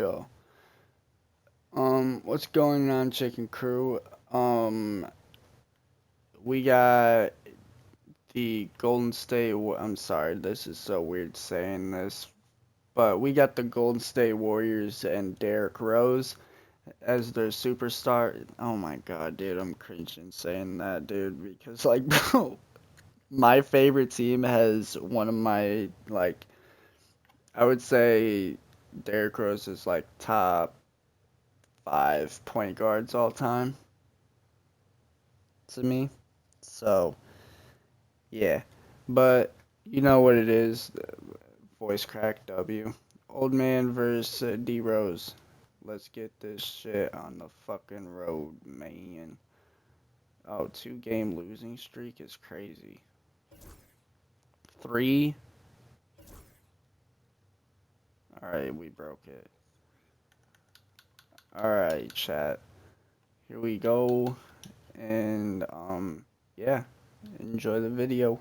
Yeah. What's going on, Chicken Crew? We got the Golden State. I'm sorry, this is so weird saying this, but we got the Golden State Warriors and Derrick Rose as their superstar. Oh my God, dude, I'm cringing saying that, dude, because like, bro, my favorite team has one of my like, I would say Derrick Rose is like top five point guards all time to me. So, yeah. But you know what it is. Voice crack W. Old man versus D Rose. Let's get this shit on the fucking road, man. Oh, 2-game losing streak is crazy. 3. Alright, we broke it. Alright, chat. Here we go. And, yeah. Enjoy the video.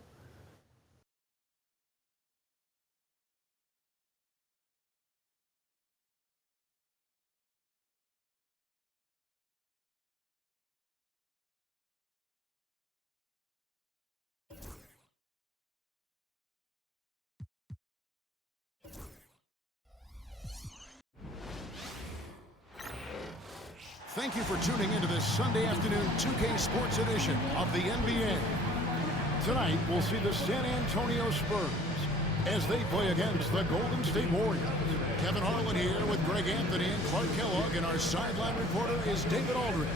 Thank you for tuning into this Sunday afternoon 2K Sports edition of the NBA. Tonight, we'll see the San Antonio Spurs as they play against the Golden State Warriors. Kevin Harlan here with Greg Anthony and Clark Kellogg, and our sideline reporter is David Aldridge.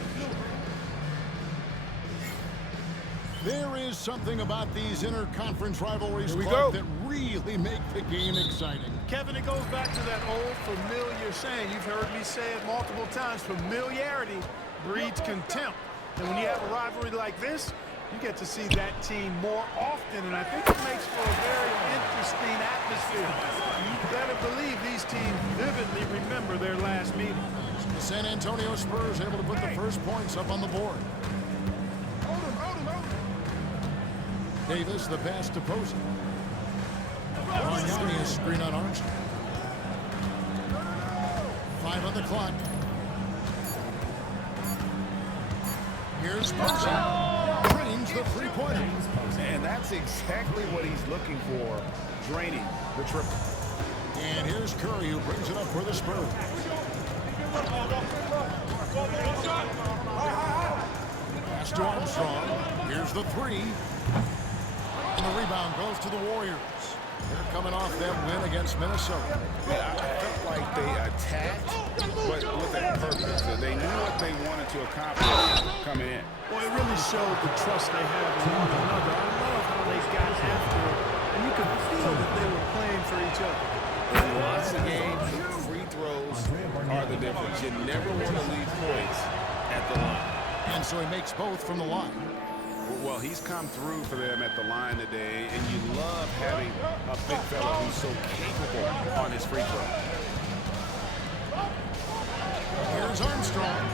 There is something about these interconference rivalries, Clark, that really make the game exciting. Kevin, it goes back to that old familiar saying. You've heard me say it multiple times. Familiarity breeds contempt. And when you have a rivalry like this, you get to see that team more often. And I think it makes for a very interesting atmosphere. You better believe these teams vividly remember their last meeting. The San Antonio Spurs able to put the first points up on the board. Davis, the pass to Posey. Bargnani is screen on Armstrong. 5 on the clock. Here's Posey. Drains the three-pointer. And that's exactly what he's looking for, draining the triple. And here's Curry, who brings it up for the Spurs. Pass to Armstrong. Here's the three. And the rebound goes to the Warriors. They're coming off that win against Minnesota. Yeah, I felt like they attacked, but with a purpose. So they knew what they wanted to accomplish coming in. Well, it really showed the trust they have in one another. I love how they got after it, and you could feel that they were playing for each other. In lots of games, free throws are the difference. You never want to leave points at the line. And so he makes both from the line. Well, he's come through for them at the line today, and you love having a big fella who's so capable on his free throw. Here's Armstrong.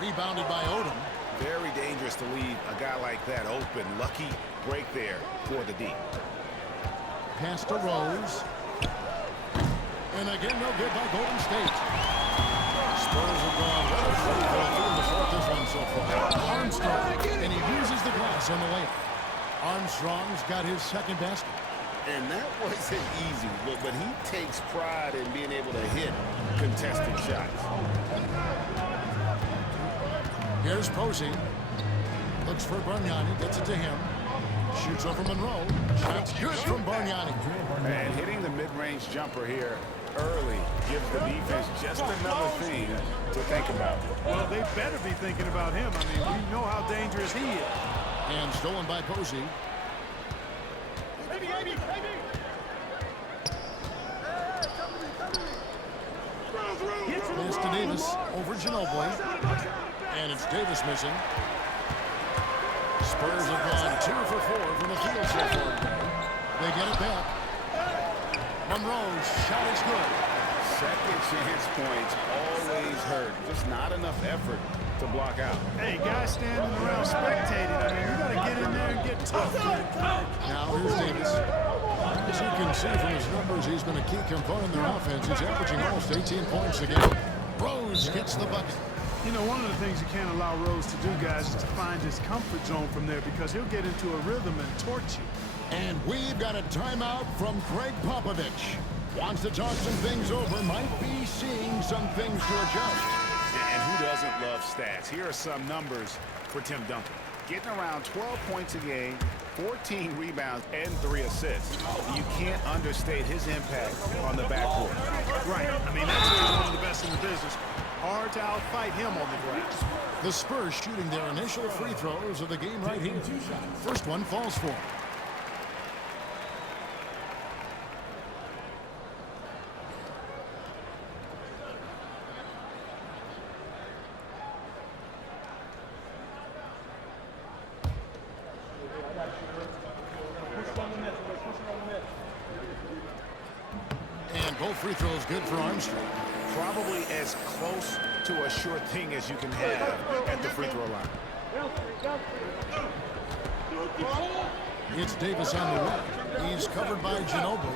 Rebounded by Odom. Very dangerous to leave a guy like that open. Lucky break there for the D. Pass to Rose. And again, no good by Golden State. Spurs have gone well through the fourth this one so far. Armstrong, and he uses the glass on the layup. Armstrong's got his second basket. And that wasn't easy, but he takes pride in being able to hit contested shots. Here's Posey. Looks for Bargnani, gets it to him. Shoots over Monroe. Shot's good from Bargnani. And hitting the mid-range jumper here early gives the defense just another thing to think about. Well, they better be thinking about him. I mean, we know how dangerous he is. And stolen by Posey. Pass to Davis over Ginobili. And it's Davis missing. Spurs have gone 2 for 4 from the field so far today. They get it back. Monroe's shot is good. Second chance points always hurt. Just not enough effort to block out. Hey, guys standing around spectating. I mean, you got to get in there and get tough. Now here's Davis. As you can see from his numbers, he's been a key component in their offense. He's averaging almost 18 points a game. Rose gets the bucket. You know, one of the things you can't allow Rose to do, guys, is to find his comfort zone from there because he'll get into a rhythm and torch you. And we've got a timeout from Greg Popovich. Wants to talk some things over, might be seeing some things to adjust. And who doesn't love stats? Here are some numbers for Tim Duncan. Getting around 12 points a game, 14 rebounds, and 3 assists. You can't understate his impact on the backcourt. Right. I mean, that's where he's one of the best in the business. Hard to outfight him on the glass. The Spurs shooting their initial free throws of the game right here. First one falls for him. And both free throws good for Armstrong. Probably as close to a sure thing as you can have at the free throw line. It's Davis on the wing. He's covered by Ginobili.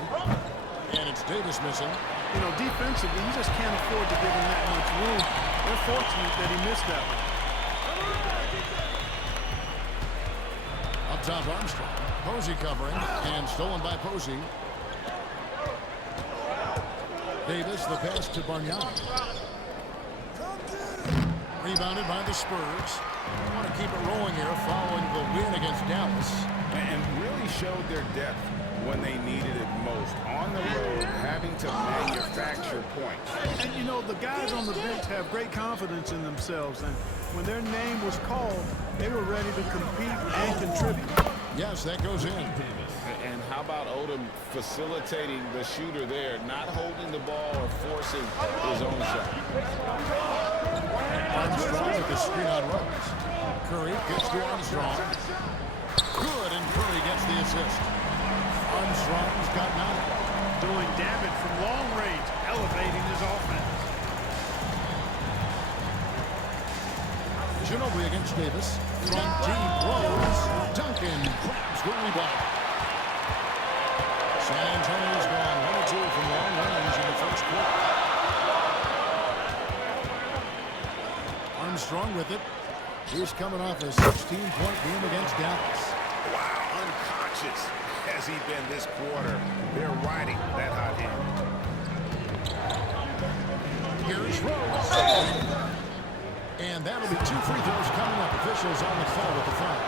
And it's Davis missing. You know, defensively, you just can't afford to give him that much room. They're fortunate that he missed that one. Up top, Armstrong. Posey covering. And stolen by Posey. Davis, the pass to Bargnani. Rebounded by the Spurs. They want to keep it rolling here following the win against Dallas. And really showed their depth when they needed it most. On the road, having to manufacture points. And, you know, the guys on the bench have great confidence in themselves. And when their name was called, they were ready to compete and contribute. Yes, that goes in. And how about Odom facilitating the shooter there, not holding the ball or forcing his own shot. Armstrong with the screen on Rose. Curry gets to Armstrong. Good, and Curry gets the assist. Armstrong's got 9. Doing damage from long range, elevating his offense. Ginobili against Davis. From deep, Rose. Duncan grabs the rebound. San Antonio's gone 1 or 2 from long range in the first quarter. Armstrong with it. He's coming off a 16-point game against Dallas. Wow, unconscious has he been this quarter. They're riding that hot hand. Here's Rose. And that'll be 2 free throws coming up. Officials on the call with the foul.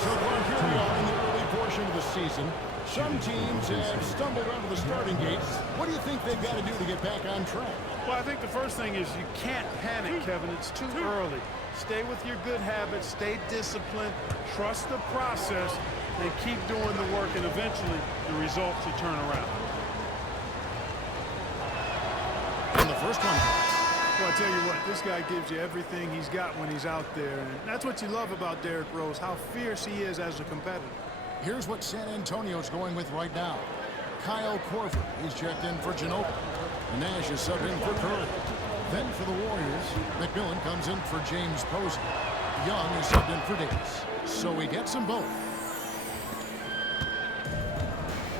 So far, here we are in the early portion of the season. Some teams have stumbled out of the starting gates. What do you think they've got to do to get back on track? Well, I think the first thing is you can't panic, Kevin. It's too early. Stay with your good habits. Stay disciplined. Trust the process. And keep doing the work. And eventually, the results will turn around. And the first one comes. Well, I tell you what, this guy gives you everything he's got when he's out there. And that's what you love about Derrick Rose, how fierce he is as a competitor. Here's what San Antonio's going with right now. Kyle Korver, he's checked in for Ginobili. Nash is subbed in for Curry. Then for the Warriors, McMillan comes in for James Posey. Young is subbed in for Davis. So he gets them both.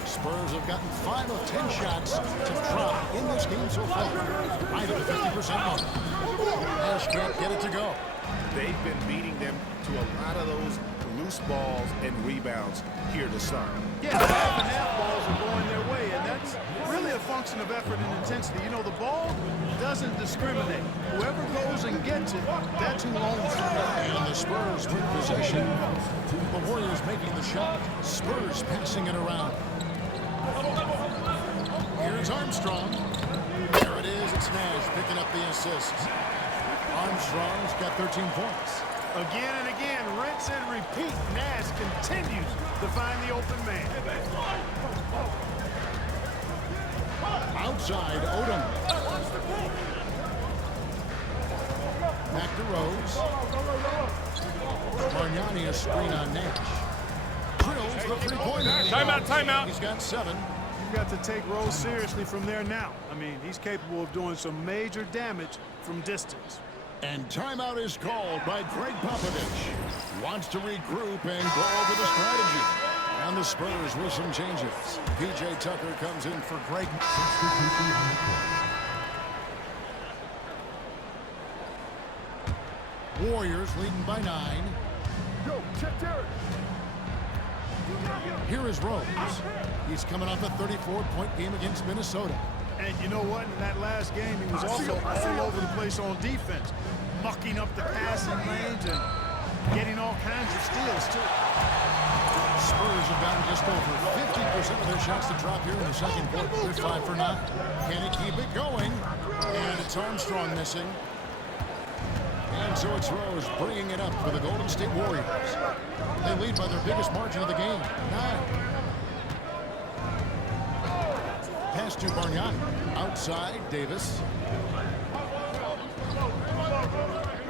Spurs have gotten 5 of 10 shots to try in this game so far. Right at the 50% mark. Nash can't get it to go. They've been beating them to a lot of those loose balls and rebounds here to start. Yeah, the half and half balls are going their way, and that's really a function of effort and intensity. You know, the ball doesn't discriminate. Whoever goes and gets it, that's who owns it. And the Spurs with possession. The Warriors making the shot. Spurs passing it around. Here's Armstrong. There it is. It's Nash picking up the assist. Armstrong's got 13 points. Again and again, rinse and repeat. Nash continues to find the open man. Outside, Odom. Back to Rose. Bargnani a screen on Nash. Drills the three-pointer. Timeout, timeout. He's got 7. You've got to take Rose seriously from there now. I mean, he's capable of doing some major damage from distance. And timeout is called by Greg Popovich. Wants to regroup and go over the strategy. And the Spurs with some changes. P.J. Tucker comes in for Greg. Warriors leading by 9. Here is Rose. He's coming off a 34-point game against Minnesota. And you know what? In that last game, he was also all over the place on defense, mucking up the passing lanes and getting all kinds of steals, too. Spurs have gotten just over 50% of their shots to drop here in the second quarter. They're 5 for 9. Can he keep it going? And it's Armstrong missing. And so it's Rose bringing it up for the Golden State Warriors. They lead by their biggest margin of the game, 9. Pass to Bargnani. Outside, Davis.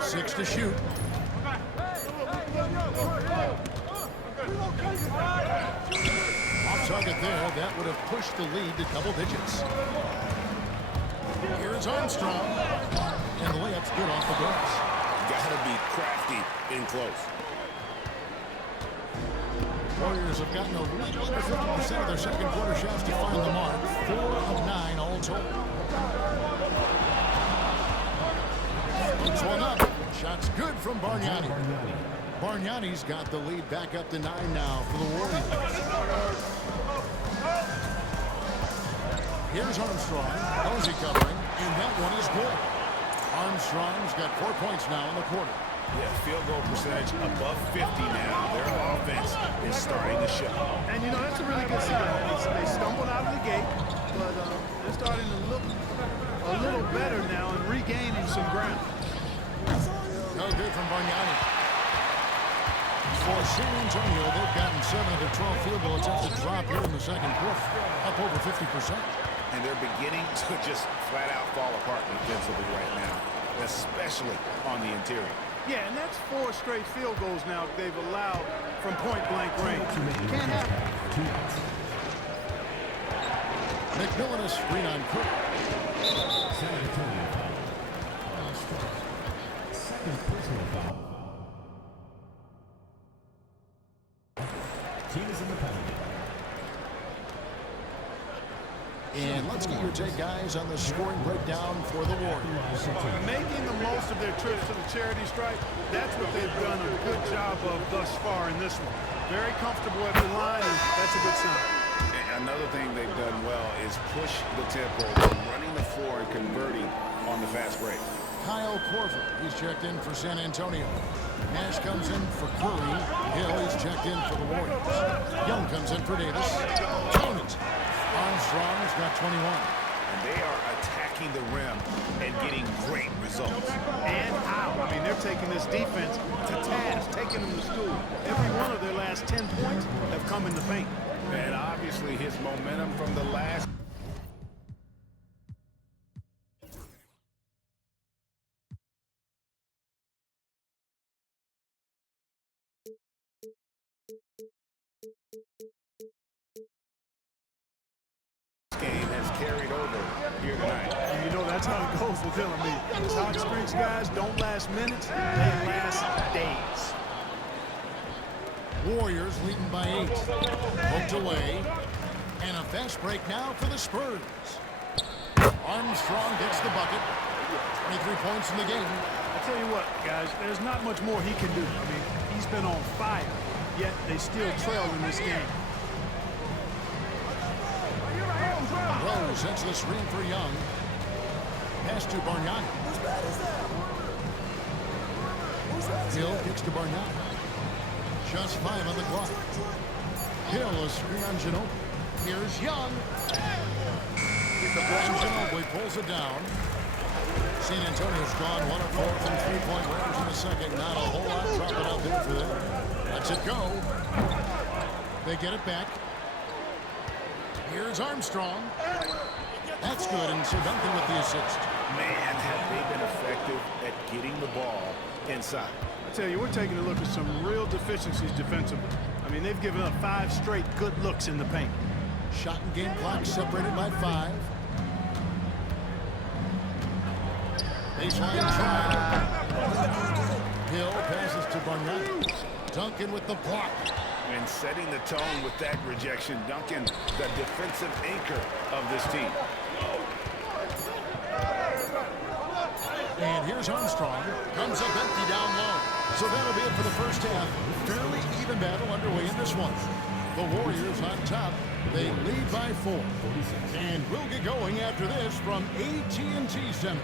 6 to shoot. Off target there. That would have pushed the lead to double digits. Here's Armstrong. And the layup's good off the glass. Gotta be crafty in close. Warriors have gotten a little under 50% of their second quarter shots to find the mark. 4 of 9 all told. Puts one up. Shot's good from Bargnani. Bargnani's got the lead back up to 9 now for the Warriors. Here's Armstrong. Posey covering, and that one is good. Armstrong's got 4 points now in the quarter. Yeah, field goal percentage above 50 now. Their offense is starting to show. And, you know, that's a really good sign. They stumbled out of the gate, but they're starting to look a little better now and regaining some ground. No good from Bargnani. For San Antonio, they've gotten 7 of their 12 field goal attempts to drop here in the second quarter, up over 50%. And they're beginning to just flat out fall apart defensively right now, especially on the interior. Yeah, and that's 4 straight field goals now they've allowed from point-blank range. Can't happen. McMillan is screen on Cook. San Antonio foul. Second personal foul. Team is in the penalty. And let's get your take, guys, on the scoring breakdown for the Warriors. Making the most of their trips to the charity stripe, that's what they've done a good job of thus far in this one. Very comfortable at the line, and that's a good sign. And another thing they've done well is push the tempo, running the floor and converting on the fast break. Kyle Korver, he's checked in for San Antonio. Nash comes in for Curry. Hill, he's checked in for the Warriors. Young comes in for Davis. Jones. Armstrong's got 21. And they are attacking the rim and getting great results. And how? I mean, they're taking this defense to task, taking them to school. Every one of their last 10 points have come in the paint. And obviously his momentum from the last... game has carried over here tonight. And you know that's how it goes with him. I mean, these hot streaks guys don't last minutes, they last days. Warriors leading by 8. Poked away. And a fast break now for the Spurs. Armstrong gets the bucket. 23 points in the game. I tell you what, guys, there's not much more he can do. I mean, he's been on fire, yet they still trail in this game. Rose sets the screen for Young. Pass to Bargnani. Hill kicks to Bargnani. Just 5 on the clock. Hill a screen on Ginobili. Here's Young. And Ginobili pulls it down. San Antonio's gone 1 of 4 from 3-point range in the second. Not a whole lot dropping out there for them. Lets it go. They get it back. Here's Armstrong. That's good, and so Duncan with the assist. Man, have they been effective at getting the ball inside. I tell you, we're taking a look at some real deficiencies defensively. I mean, they've given up 5 straight good looks in the paint. Shot and game clock separated by 5. Baseline try. Hill passes to Bargnani. Duncan with the block. And setting the tone with that rejection, Duncan, the defensive anchor of this team. And here's Armstrong. Comes up empty down low. So that'll be it for the first half. Fairly even battle underway in this one. The Warriors on top. They lead by 4. And we'll get going after this from AT&T Center.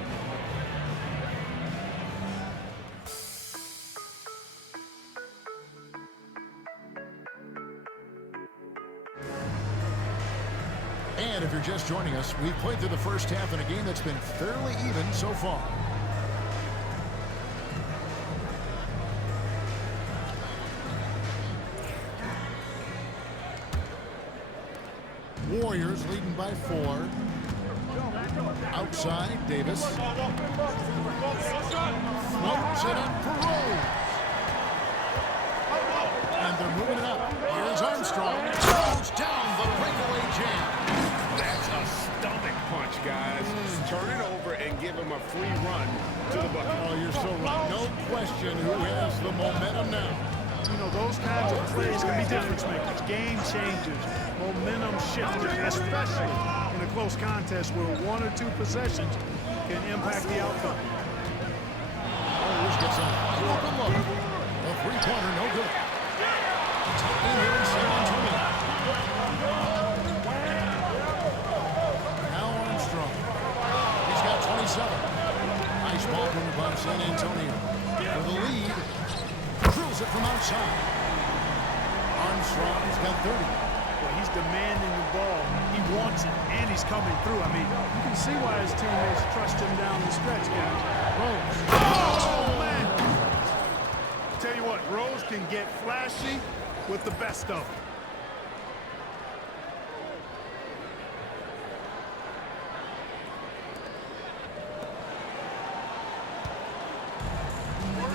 And if you're just joining us, we've played through the first half in a game that's been fairly even so far. Warriors leading by 4. Outside, Davis. Floats it up for Rose. And they're moving it up. Here's Armstrong. Throws down the breakaway jam. That's a stomach punch, guys. Turn it over and give him a free run to the bucket. Oh, you're so right. No question who has the momentum now. You know, those kinds of plays can be difference makers, game changers, momentum shifters, especially in a close contest where 1 or 2 possessions can impact the outcome. Warriors gets a open look. The three-pointer, no good. In here in San Antonio. Now Armstrong. He's got 27. Nice ball movement by San Antonio. For the lead. Drills it from outside. Armstrong's got 30. Well, he's demanding the ball. He wants it, and he's coming through. I mean, you can see why his teammates trust him down the stretch, guys. Rose. Oh, man. Tell you what, Rose can get flashy with the best of them.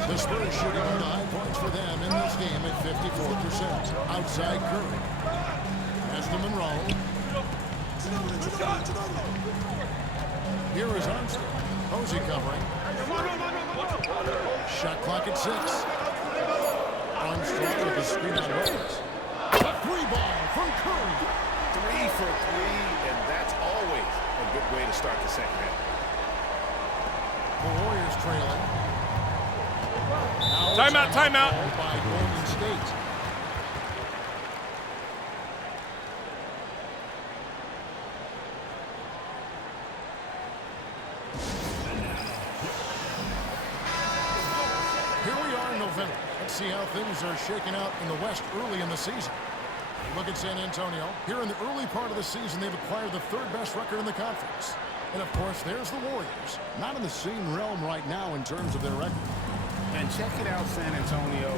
The Spurs shooting on the high points for them in this game at 54%. Outside Curry. Pass to Monroe. Here is Armstrong. Posey covering. Shot clock at 6. Armstrong with the screen on Rose. A free ball from Curry. 3 for 3, and that's always a good way to start the second half. The Warriors trailing. Timeout, timeout. By Golden State. Here we are in November. Let's see how things are shaking out in the West early in the season. Look at San Antonio. Here in the early part of the season, they've acquired the 3rd best record in the conference. And of course, there's the Warriors. Not in the same realm right now in terms of their record. And check it out, San Antonio.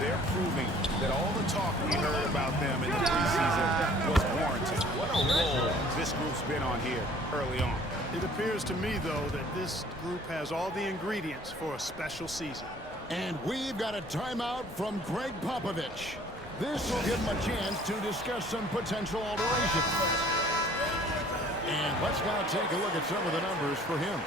They're proving that all the talk we heard about them in the preseason was warranted. What a role this group's been on here early on. It appears to me, though, that this group has all the ingredients for a special season. And we've got a timeout from Greg Popovich. This will give him a chance to discuss some potential alterations. And let's now take a look at some of the numbers for him.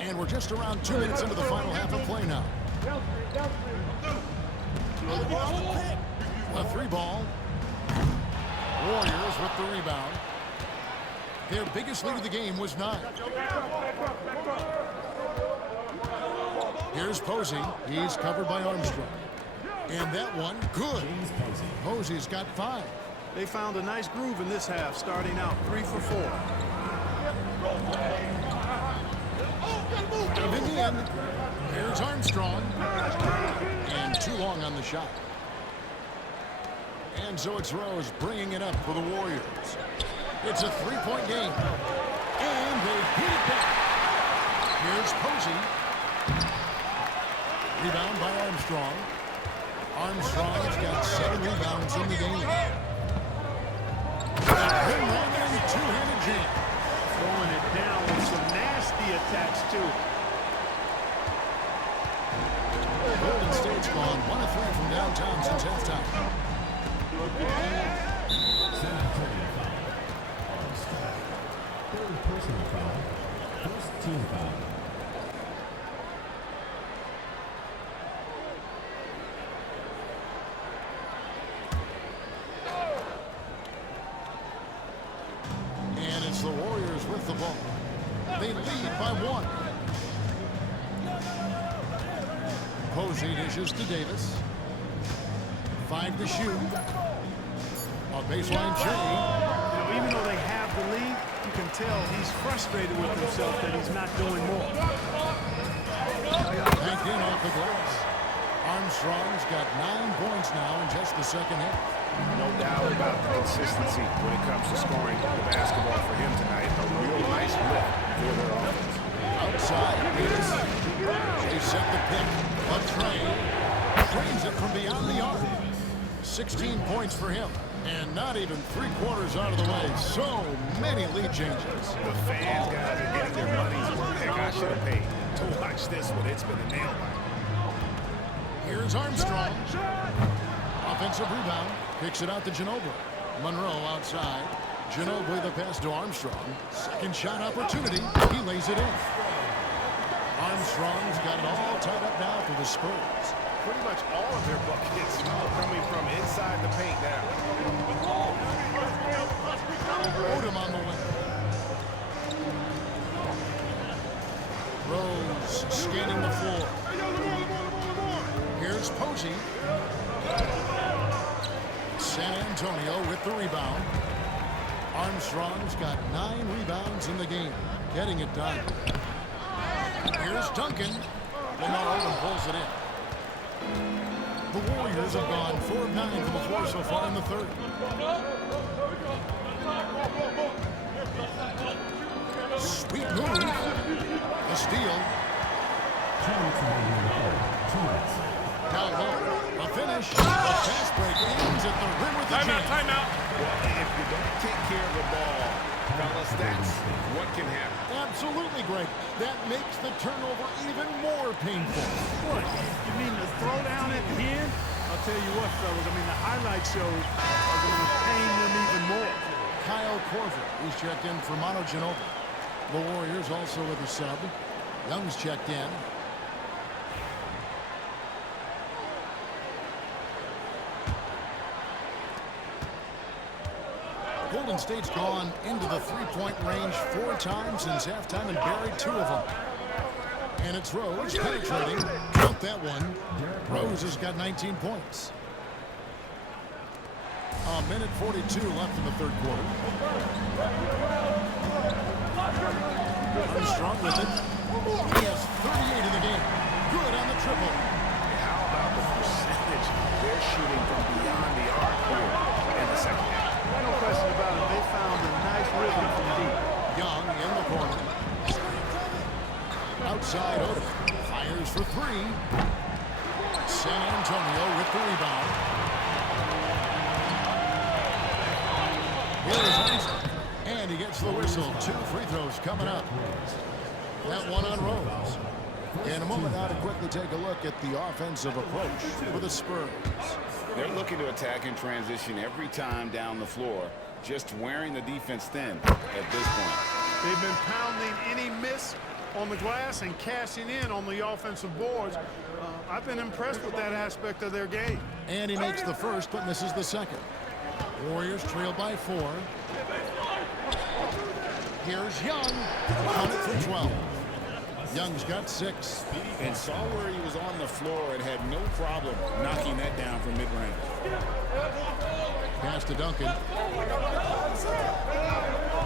And we're just around 2 minutes into the final half of play now. A 3 ball. Warriors with the rebound. Their biggest lead of the game was 9. Here's Posey. He's covered by Armstrong. And that one, good. Posey's got 5. They found a nice groove in this half, starting out 3 for 4. And in the end, here's Armstrong. And too long on the shot. And so it's Rose bringing it up for the Warriors. It's a 3-point game. And they hit it back. Here's Posey. Rebound by Armstrong. Armstrong's got 7 rebounds in the game. And then two-handed jam. Throwing it down with some nasty attacks, too. Golden State's gone 1 of 3 from downtown since halftime. San Antonio foul. Armstrong. 3rd personal foul. 1st team foul. one. Posey dishes to Davis. 5 to shoot. A baseline chain. Even though they have the lead, you can tell he's frustrated with himself that he's not doing more. Banked in off the glass. Armstrong's got 9 points now in just the second half. No doubt about the consistency when it comes to scoring the basketball for him tonight. A real nice lift for their offense. Outside, Davis. They set the pick. A train. Trains it from beyond the arc. 16 points for him. And not even 3/4 out of the way. So many lead changes. The fans, guys, are getting their money's worth. Heck, I should have paid to watch this one. It's been a nail biter. Here's Armstrong. Offensive rebound. Kicks it out to Ginobili. Monroe outside. Ginobili the pass to Armstrong. Second shot opportunity. He lays it in. Armstrong's got it all tied up now for the Spurs. Pretty much all of their buckets coming from inside the paint now. Odom on the wing. Rose scanning the floor. Here's Posey. San Antonio with the rebound. Armstrong's got 9 rebounds in the game. Getting it done. Here's Duncan. Lamar Odom pulls it in. The Warriors have gone 4 of 9 from the floor so far in the third. Sweet move. A steal. Down low. A finish. A fast break ends at the rim with the jam. Timeout. Well, if you don't take care of the ball, fellas, that's what can happen. Absolutely great. That makes the turnover even more painful. What? You mean the throwdown at the end? I'll tell you what, fellas. I mean, the highlight shows are going to pain them even more. Kyle Korver, he's checked in for Manu Ginobili. The Warriors also with a sub. Young's checked in. Golden State's gone into the three-point range 4 times since halftime and buried 2 of them. And it's Rose penetrating. Count that one. Rose has got 19 points. A minute 42 left in the third quarter. Armstrong with it. He has 38 in the game. Good on the triple. How about the percentage they're shooting from beyond the arc here in the second half? No question about it. They found a nice rhythm from deep. Young in the corner. Outside Odom. Fires for 3. San Antonio with the rebound. Here's Isaac. And he gets the whistle. 2 free throws coming up. That one on Rose. In a moment now to quickly take a look at the offensive approach for the Spurs. They're looking to attack in transition every time down the floor, just wearing the defense thin at this point. They've been pounding any miss on the glass and cashing in on the offensive boards. I've been impressed with that aspect of their game. And he makes the first but misses the second. Warriors trail by 4. Here's Young. Count it for 12. Young's got 6. And saw where he was on the floor and had no problem knocking that down from mid-range. Pass to Duncan.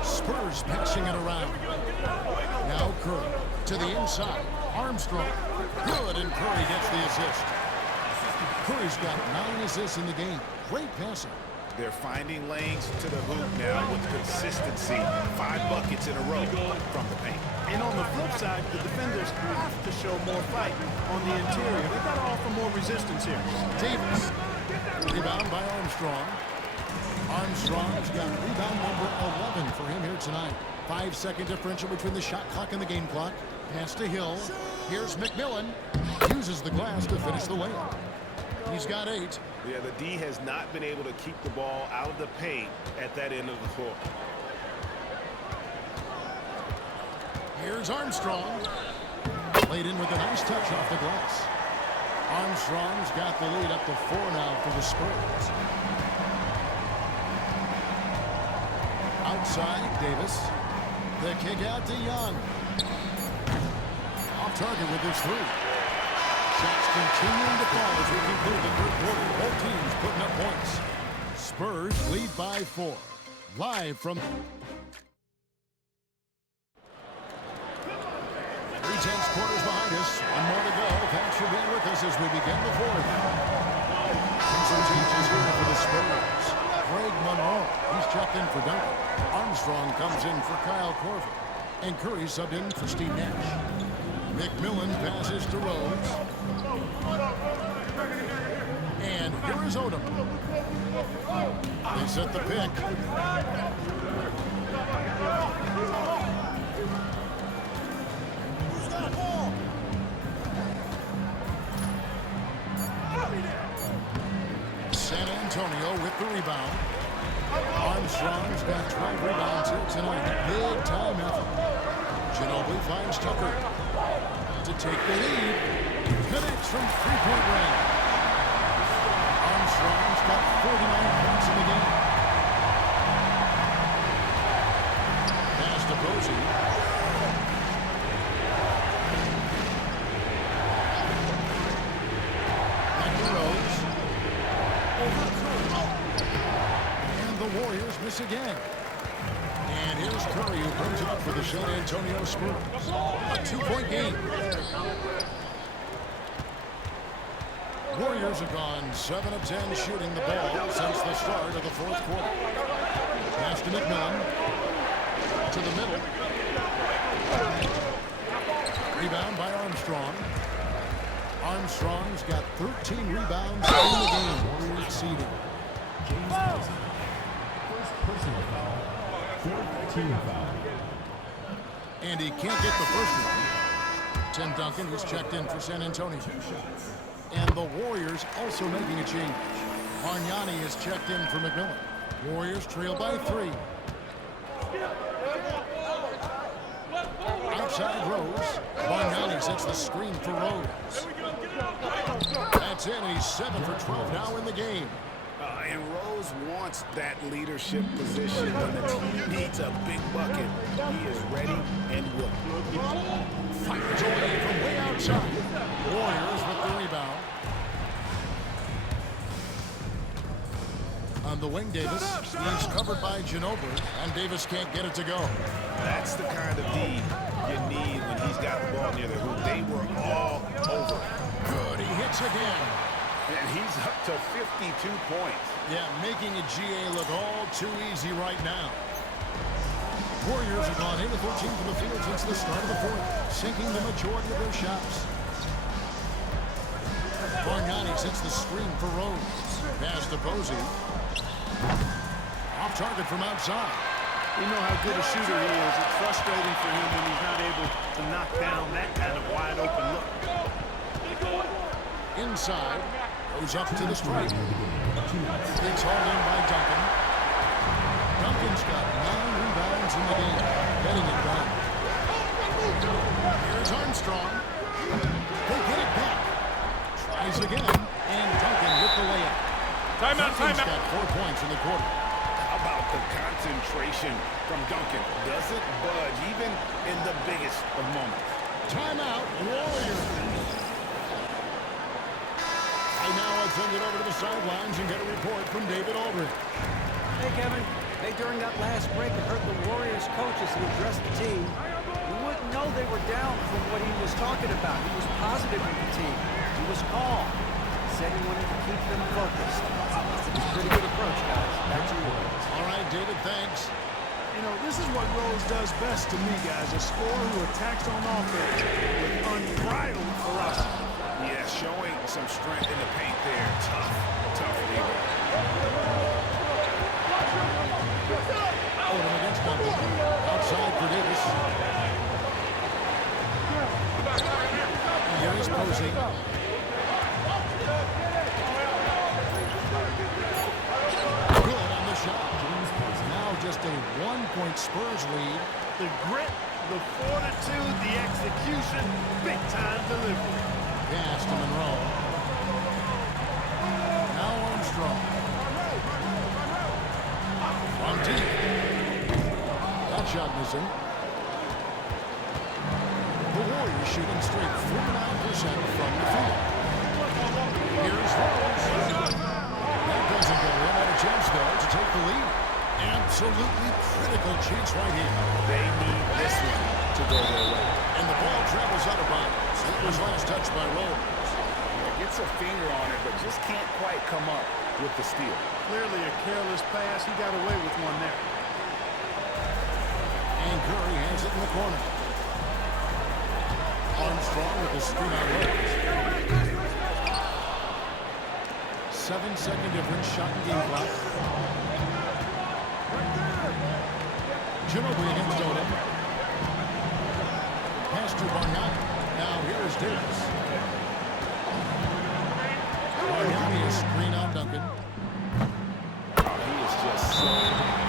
Spurs passing it around. Now Curry to the inside. Armstrong. Good, and Curry gets the assist. Curry's got 9 assists in the game. Great passing. They're finding lanes to the hoop now with consistency. 5 buckets in a row from the paint. And on the flip side, the defenders have to show more fight on the interior. They've got to offer more resistance here. Davis. Rebound by Armstrong. Armstrong's got rebound number 11 for him here tonight. 5-second differential between the shot clock and the game clock. Pass to Hill. Here's McMillan. Uses the glass to finish the layup. He's got 8. Yeah, the D has not been able to keep the ball out of the paint at that end of the floor. Here's Armstrong. Played in with a nice touch off the glass. Armstrong's got the lead up to 4 now for the Spurs. Outside, Davis. The kick out to Young. target with his three. Shots continuing to fall as we conclude the third quarter. Both teams putting up points. Spurs lead by 4. Live from 3/10 quarters behind us. One more to go. Thanks for being with us as we begin the fourth. Some changes here for the Spurs. Greg Monroe, he's checked in for Duncan. Armstrong comes in for Kyle Korver. And Curry subbed in for Steve Nash. McMillan passes to Rose. And here is Odom. They set the pick. San Antonio with the rebound. Armstrong's got 12 rebounds here tonight. Big time effort. Ginobili finds Tucker to take the lead. Connects from three-point range. Armstrong's got 49 points in the game. Pass to Posey. Back to Rose. And the Warriors miss again. And here's Curry who brings it up for the San Antonio Spurs. A 2-point game. Warriors have gone 7 of 10 shooting the ball since the start of the fourth quarter. Pass to McMillan. To the middle. Rebound by Armstrong. Armstrong's got 13 rebounds in the game. Warriors exceeding. James Posey. First personal foul. Fourth team foul. And he can't get the first one. Tim Duncan, who's checked in for San Antonio. And the Warriors also making a change. Bargnani is checked in for McMillan. Warriors trail by 3. Outside Rose. Bargnani sets the screen for Rose. That's it, and he's 7 for 12 now in the game. And Rose wants that leadership position. When the team needs a big bucket, he is ready and willing. Fires away from way outside. Warriors with the rebound. On the wing, Davis. He's covered by Ginobili, and Davis can't get it to go. That's the kind of D you need when he's got the ball near the hoop. They were all over. Good, he hits again. And he's up to 52 points. Yeah, making a GA look all too easy right now. Warriors have gone 8 of 13 from the field since the start of the fourth, sinking the majority of their shots. Bargnani sets the screen for Rose. Pass to Posey. Off target from outside. We know how good a shooter he is. It's frustrating for him when he's not able to knock down that kind of wide open look. Inside. Goes up to the stripe. It's hauled in by Duncan. Duncan's got 9 rebounds in the game. Getting it done. Here's Armstrong. They get it back. Tries again. And Duncan with the layup. Timeout, Duncan's timeout. got 4 points in the quarter. How about the concentration from Duncan? Doesn't budge even in the biggest of moments. Timeout, Warriors. And now I'll send it over to the sidelines and get a report from David Aldridge. Hey, Kevin. Hey, during that last break, I heard the Warriors coach as he addressed the team. You wouldn't know they were down from what he was talking about. He was positive with the team. He was calm. He said he wanted to keep them focused. It's a pretty good approach, guys. Back to you. All right, David, thanks. You know, this is what Rose does best to me, guys. A scorer who attacks on offense with unbridled ferocity. Yeah, showing some strength in the paint there. Tough leader. Odom against Duncan. Outside for Davis. And here is Posey. Good on the shot. Now just a 1-point Spurs lead. The grit, the fortitude, the execution, big-time delivery. Pass to Monroe. Now Armstrong. From deep. That shot missing. The Warriors shooting straight 49% from the field. Here's Rose. That doesn't go in. Had a chance, though, to take the lead. Absolutely critical chance right here. They need this one to go their way. And the ball travels out of bounds. It was last touched by Rose. Gets a finger on it, but just can't quite come up with the steal. Clearly a careless pass. He got away with one there. And Curry hands it in the corner. Armstrong with the screen on Rose. 7-second difference, shot and game clock. Ginobili against Oden. Pass to Bargnani. Now here is Davis. Bargnani is screen on Duncan. He is just so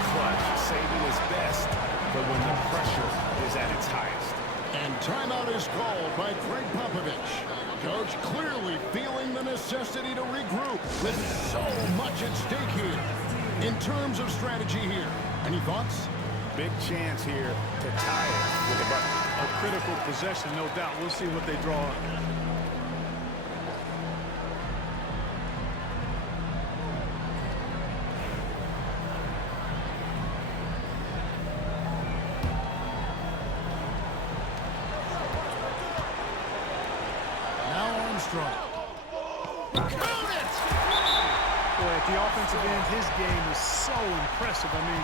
clutch, saving his best for when the pressure is at its highest. And timeout is called by Greg Popovich. Coach clearly feeling the necessity to regroup with so much at stake here. In terms of strategy here, any thoughts? Big chance here to tie it with a bucket. A critical possession, no doubt. We'll see what they draw up. Armstrong. Boy, at the offensive end, his game is so impressive. I mean,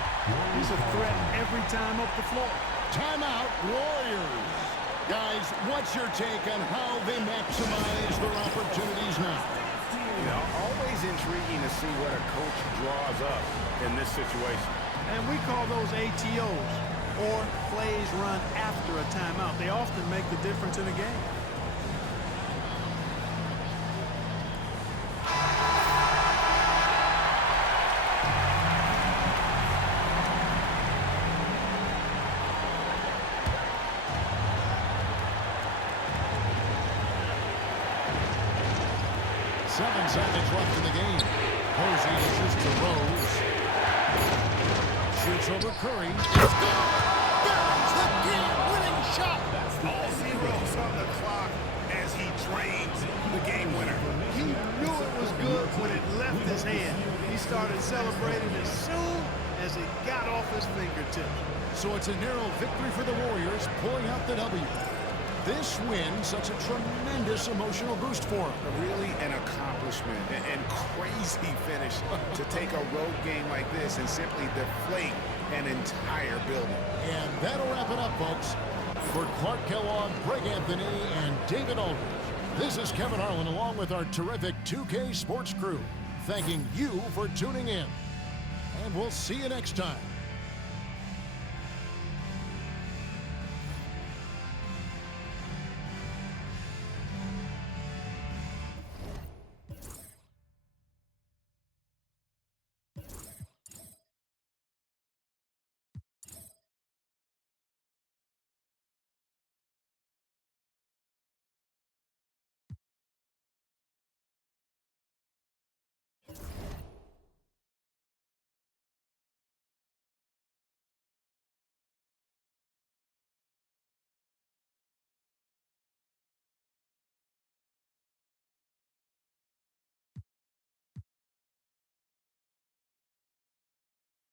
he's a threat every time up the floor. Timeout, Warriors. Guys, what's your take on how they maximize their opportunities now? You know, always intriguing to see what a coach draws up in this situation. And we call those ATOs, or plays run after a timeout. They often make the difference in a game. 7 seconds left in the game. Posey dishes to Rose. Shoots over Curry. It's good. There's the game-winning shot. All zeros on the clock as he drains the game winner. He knew it was good when it left his hand. He started celebrating as soon as it got off his fingertips. So it's a narrow victory for the Warriors, pulling out the W. This win such a tremendous emotional boost for them. Really an accomplishment and crazy finish to take a road game like this and simply deflate an entire building. And that'll wrap it up, folks. For Clark Kellogg, Greg Anthony, and David Aldridge, this is Kevin Harlan along with our terrific 2K Sports crew, thanking you for tuning in. And we'll see you next time.